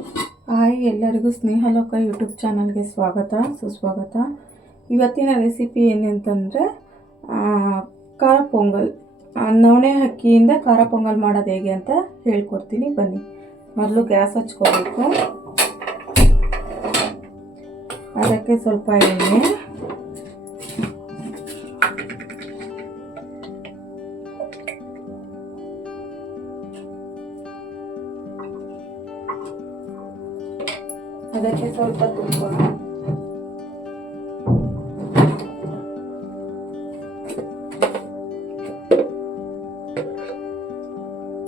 Hi, ಎಲ್ಲರಿಗೂ Snehaloka YouTube ಚಾನಲ್ಗೆ ಸ್ವಾಗತ, ಸುಸ್ವಾಗತ. ಇವತ್ತಿನ ರೆಸಿಪಿ ಏನಂತಂದರೆ ಖಾರ ಪೊಂಗಲ್. ನವಣೆ ಅಕ್ಕಿಯಿಂದ ಖಾರ ಪೊಂಗಲ್ ಮಾಡೋದು ಹೇಗೆ ಅಂತ ಹೇಳ್ಕೊಡ್ತೀನಿ, ಬನ್ನಿ. ಮೊದಲು ಗ್ಯಾಸ್ ಹಚ್ಕೋಬೇಕು. ಅದಕ್ಕೆ ಸ್ವಲ್ಪ ಎಣ್ಣೆ. ಅದಕ್ಕೆ ಸ್ವಲ್ಪ ತುಪ್ಪ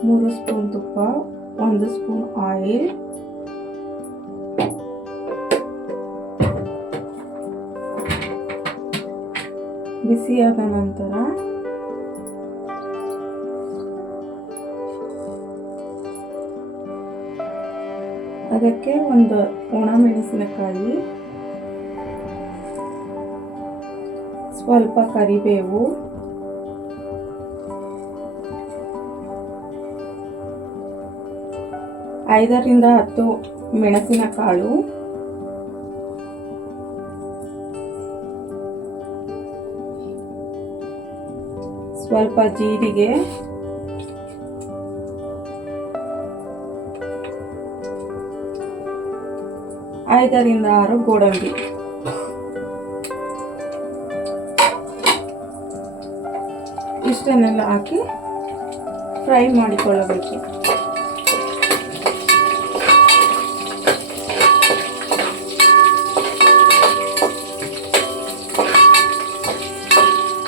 ಮೂರು ಸ್ಪೂನ್ ತುಪ್ಪ ಒಂದು ಸ್ಪೂನ್ ಆಯಿಲ್ ಬಿಸಿಯಾದ ನಂತರ ಅದಕ್ಕೆ ಒಂದು ಒಣ ಮೆಣಸಿನಕಾಯಿ ಸ್ವಲ್ಪ ಕರಿಬೇವು ಐದರಿಂದ ಹತ್ತು ಮೆಣಸಿನಕಾಳು ಸ್ವಲ್ಪ ಜೀರಿಗೆ ಐದರಿಂದ ಆರು ಗೋಡಂಬಿ. ಇಷ್ಟನ್ನೆಲ್ಲ ಹಾಕಿ ಫ್ರೈ ಮಾಡಿಕೊಳ್ಳಬೇಕು.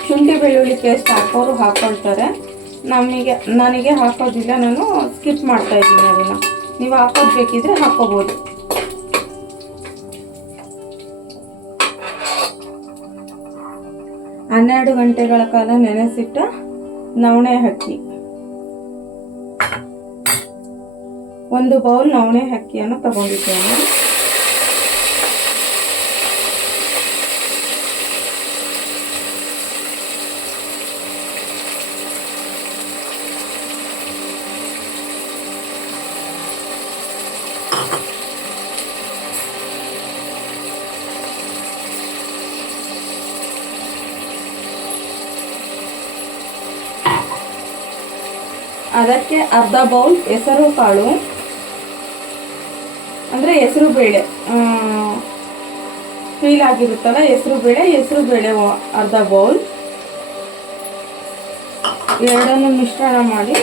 ಶುಂಠಿ ಬೆಳ್ಳುಳ್ಳಿ ಪೇಸ್ಟ್ ಹಾಕೋರು ಹಾಕೊಳ್ತಾರೆ. ನಮಗೆ ನನಗೆ ಹಾಕೋದಿಲ್ಲ, ನಾನು ಸ್ಕಿಪ್ ಮಾಡ್ತಾ ಇದ್ದೀನಿ ಅದನ್ನು. ನೀವು ಹಾಕೋದು ಬೇಕಿದ್ರೆ ಹಾಕೋಬೋದು. ಹನ್ನೆರಡು ಗಂಟೆಗಳ ಕಾಲ ನೆನೆಸಿಟ್ಟ ನವಣೆ ಹಕ್ಕಿ ಒಂದು ಬೌಲ್ ನವಣೆ ಅಕ್ಕಿಯನ್ನು ತಗೊಂಡಿದ್ದೇನೆ. ಅದಕ್ಕೆ ಅರ್ಧ ಬೌಲ್ ಹೆಸರು ಕಾಳು. ಅಂದರೆ ಹೆಸರು ಬೇಳೆ ಫೀಲ್ ಆಗಿರುತ್ತಲ್ಲ, ಹೆಸರು ಬೇಳೆ ಹೆಸರು ಬೇಳೆ ಅರ್ಧ ಬೌಲ್. ಎರಡನ್ನು ಮಿಶ್ರಣ ಮಾಡಿ.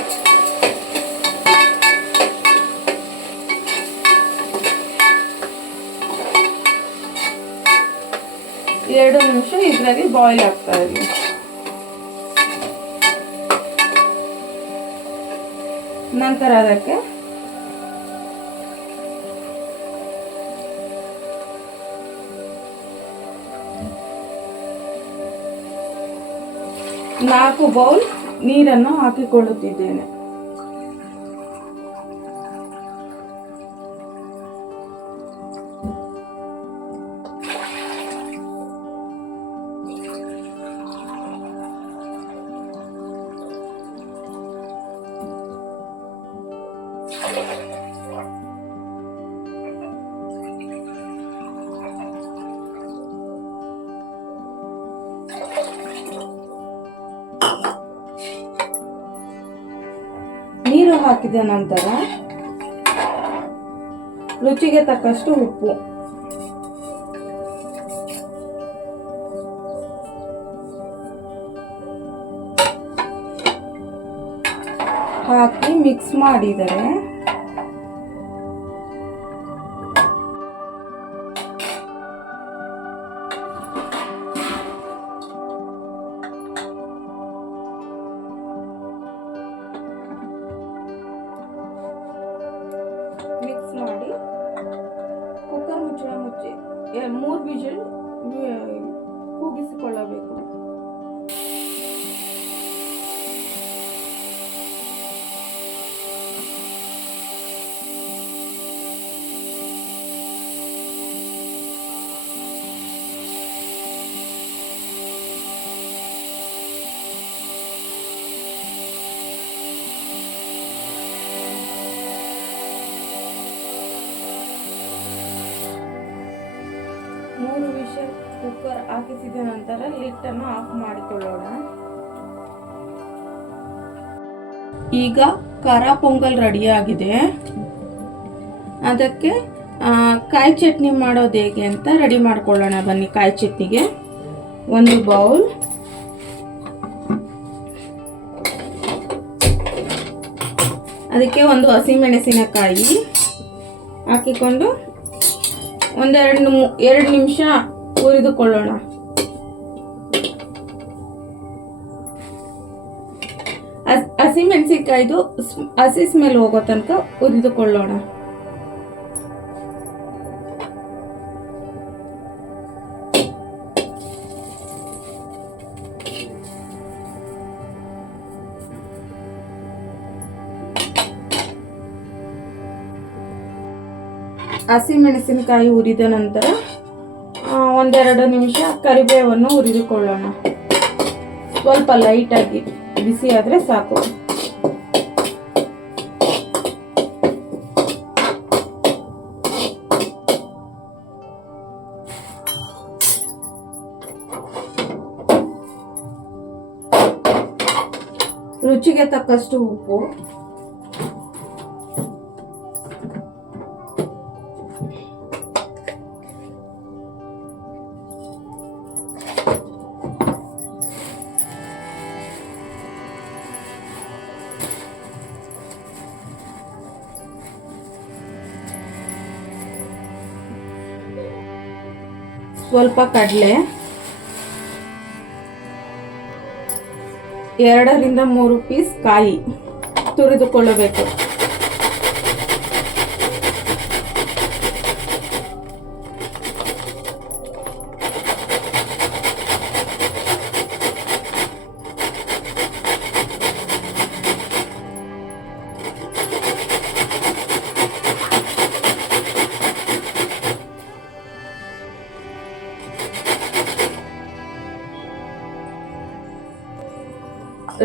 ಎರಡು ನಿಮಿಷ ಇದರಲ್ಲಿ ಬಾಯ್ಲ್ ಆಗ್ತಾ ಇರಲಿ ನಂತರ ಅದಕ್ಕೆ ನಾಲ್ಕು ಬೌಲ್ ನೀರನ್ನು ಹಾಕಿಕೊಳ್ಳುತ್ತಿದ್ದೇನೆ. ನೀರು ಹಾಕಿದ ನಂತರ ರುಚಿಗೆ ತಕ್ಕಷ್ಟು ಉಪ್ಪು. ಹಾಕಿ ಮಿಕ್ಸ್ ಮಾಡಿದರೆ ಮಾಡಿ ಕುಕ್ಕರ್ ಮುಚ್ಚಳ ಮುಚ್ಚಿ ಮೂರು ವಿಜಿಲ್ ಕೂಗಿಸಿಕೊಳ್ಳಬೇಕು. ಕುಕ್ಕರ್ ಹಾಕಿಸಿದ ನಂತರ ಲಿಟ್ಟನ್ನು ಆಫ್ ಮಾಡಿಕೊಳ್ಳೋಣ. ಈಗ ಖಾರ ಪೊಂಗಲ್ ರೆಡಿಯಾಗಿದೆ ಅದಕ್ಕೆ ಕಾಯಿ ಚಟ್ನಿ ಮಾಡೋದು ಹೇಗೆ ಅಂತ ರೆಡಿ ಮಾಡ್ಕೊಳ್ಳೋಣ. ಬನ್ನಿ ಕಾಯಿ ಚಟ್ನಿಗೆ. ಒಂದು ಬೌಲ್ ಅದಕ್ಕೆ ಒಂದು ಹಸಿಮೆಣಸಿನಕಾಯಿ ಹಾಕಿಕೊಂಡು ಒಂದೆರಡು ಎರಡು ನಿಮಿಷ ಹುರಿದುಕೊಳ್ಳೋಣ ಹಸಿ ಮೆಣಸಿನಕಾಯ್ದು ಸ್- ಹಸಿ ಸ್ಮೆಲ್ ಹೋಗೋ ತನಕ ಹುರಿದುಕೊಳ್ಳೋಣ ಹಸಿಮೆಣಸಿನಕಾಯಿ ಹುರಿದ ನಂತರ ಒಂದೆರಡು ನಿಮಿಷ ಕರಿಬೇವನ್ನು ಹುರಿದುಕೊಳ್ಳೋಣ. ಸ್ವಲ್ಪ ಲೈಟಾಗಿ ಬಿಸಿ ಆದರೆ ಸಾಕು. ರುಚಿಗೆ ತಕ್ಕಷ್ಟು ಉಪ್ಪು. ಸ್ವಲ್ಪ ಕಡಲೆ. ಎರಡರಿಂದ ಮೂರು ಪೀಸ್ ಕಾಯಿ ತುರಿದುಕೊಳ್ಳಬೇಕು.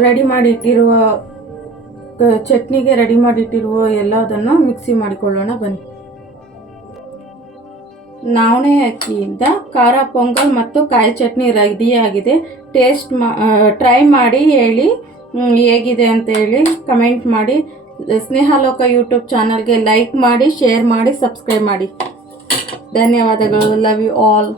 ರೆಡಿ ಮಾಡಿಟ್ಟಿರುವ ಇಟ್ಟಿರುವ ಚಟ್ನಿಗೆ ರೆಡಿ ಮಾಡಿಟ್ಟಿರುವ ಎಲ್ಲದನ್ನು ಮಿಕ್ಸಿ ಮಾಡಿಕೊಳ್ಳೋಣ ಬನ್ನಿ. ನವಣೆ ಅಕ್ಕಿಯಿಂದ ಖಾರ, ಪೊಂಗಲ್ ಮತ್ತು ಕಾಯಿ ಚಟ್ನಿ ರೆಡಿಯಾಗಿದೆ ಟೇಸ್ಟ್ ಮಾ ಟ್ರೈ ಮಾಡಿ ಹೇಳಿ ಹೇಗಿದೆ ಅಂತ ಹೇಳಿ ಕಮೆಂಟ್ ಮಾಡಿ. ಸ್ನೇಹಲೋಕ ಯೂಟ್ಯೂಬ್ ಚಾನಲ್ಗೆ ಲೈಕ್ ಮಾಡಿ, ಶೇರ್ ಮಾಡಿ, ಸಬ್ಸ್ಕ್ರೈಬ್ ಮಾಡಿ. ಧನ್ಯವಾದಗಳು. Love you all